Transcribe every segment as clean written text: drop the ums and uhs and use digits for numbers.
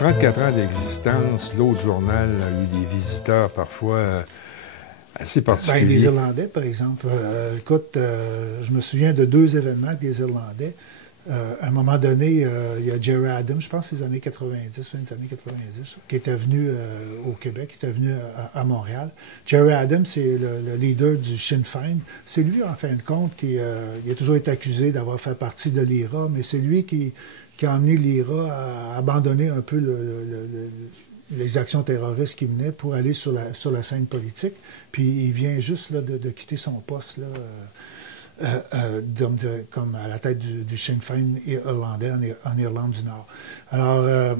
34 ans d'existence, l'autre journal a eu des visiteurs parfois assez particuliers. Les Irlandais, par exemple. Écoute, je me souviens de 2 événements avec des Irlandais. À un moment donné, il y a Gerry Adams, je pense les années 90, fin des années 90, qui était venu au Québec, qui était venu à Montréal. Gerry Adams, c'est le leader du Sinn Féin. C'est lui, en fin de compte, il a toujours été accusé d'avoir fait partie de l'IRA, mais c'est lui qui a amené l'IRA à abandonner un peu les actions terroristes qui venaient pour aller sur la scène politique. Puis il vient juste là, de quitter son poste, là, comme à la tête du Sinn Féin irlandais en Irlande du Nord. Alors,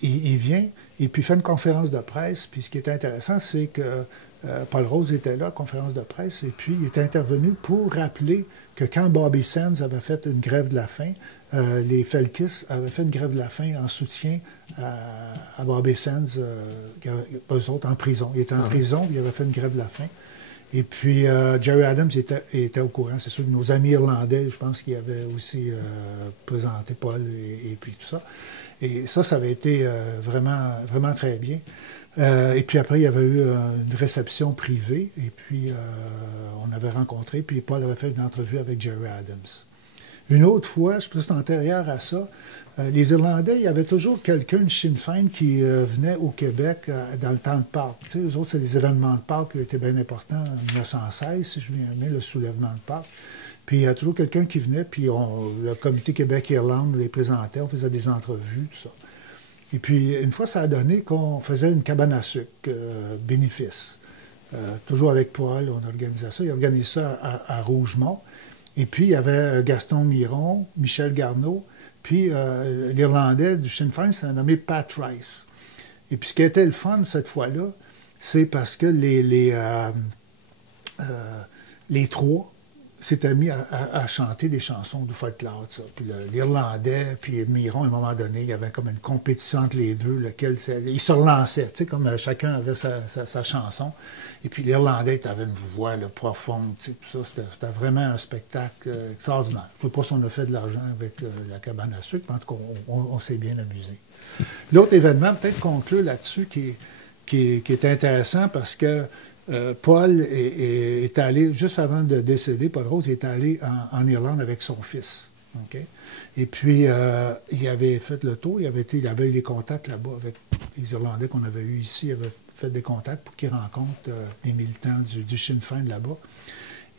il vient et puis fait une conférence de presse. Puis ce qui est intéressant, c'est que Paul Rose était là, conférence de presse, et puis il est intervenu pour rappeler que quand Bobby Sands avait fait une grève de la faim, les Felkis avaient fait une grève de la faim en soutien à Bobby Sands, eux autres en prison. Il était en prison, il avait fait une grève de la faim. Et puis, Gerry Adams était au courant. C'est sûr que nos amis irlandais, je pense qu'ils avaient aussi présenté Paul et puis tout ça. Et ça avait été vraiment, vraiment très bien. Et puis après, il y avait eu une réception privée. Et puis, on avait rencontré. Puis Paul avait fait une entrevue avec Gerry Adams. Une autre fois, je pense antérieure à ça, les Irlandais, il y avait toujours quelqu'un de Sinn Féin qui venait au Québec dans le temps de Pâques. Tu sais, eux autres, c'est les événements de Pâques qui étaient bien importants en 1916, si je me souviens bien, le soulèvement de Pâques. Puis il y a toujours quelqu'un qui venait, puis le comité Québec-Irlande les présentait, on faisait des entrevues, tout ça. Et puis, une fois, ça a donné qu'on faisait une cabane à sucre, bénéfice. Toujours avec Paul, on organisait ça. Il organisait ça à Rougemont. Et puis, il y avait Gaston Miron, Michel Garneau, puis l'Irlandais du Sinn Féin s'est nommé Pat Rice. Et puis, ce qui était le fun cette fois-là, c'est parce que les trois s'étaient mis à chanter des chansons du folklore. Ça. Puis l'Irlandais, puis Miron, à un moment donné, il y avait comme une compétition entre les deux, lequel ils se relançaient, tu sais, comme chacun avait sa chanson. Et puis l'Irlandais avait une voix là, profonde, tu sais, tout ça. C'était vraiment un spectacle extraordinaire. Je ne sais pas si on a fait de l'argent avec la cabane à sucre, mais en tout cas, on s'est bien amusé. L'autre événement, peut-être conclure là-dessus, qui est intéressant parce que Paul est allé, juste avant de décéder, Paul Rose est allé en Irlande avec son fils. Okay? Et puis, il avait fait le tour, il avait eu des contacts là-bas avec les Irlandais qu'on avait eus ici, il avait fait des contacts pour qu'ils rencontrent des militants du Sinn Féin là-bas.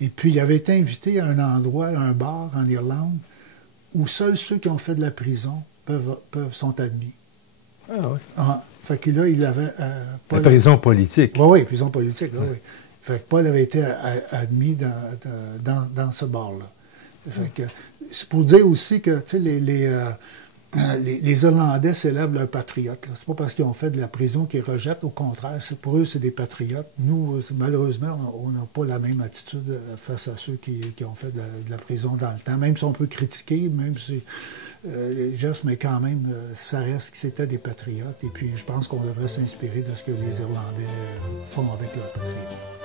Et puis, il avait été invité à un endroit, à un bar en Irlande, où seuls ceux qui ont fait de la prison sont admis. Ah oui. Fait que là, il avait... la prison politique. Oui, prison politique, oui. Fait que Paul avait été admis dans ce bar-là. Fait que c'est pour dire aussi que, tu sais, les Irlandais célèbrent leurs patriotes. C'est pas parce qu'ils ont fait de la prison qu'ils rejettent. Au contraire, pour eux, c'est des patriotes. Nous, malheureusement, on n'a pas la même attitude face à ceux qui ont fait de la prison dans le temps. Même si on peut critiquer, même si... mais quand même, ça reste que c'était des patriotes. Et puis, je pense qu'on devrait s'inspirer de ce que les Irlandais font avec leurs patriotes.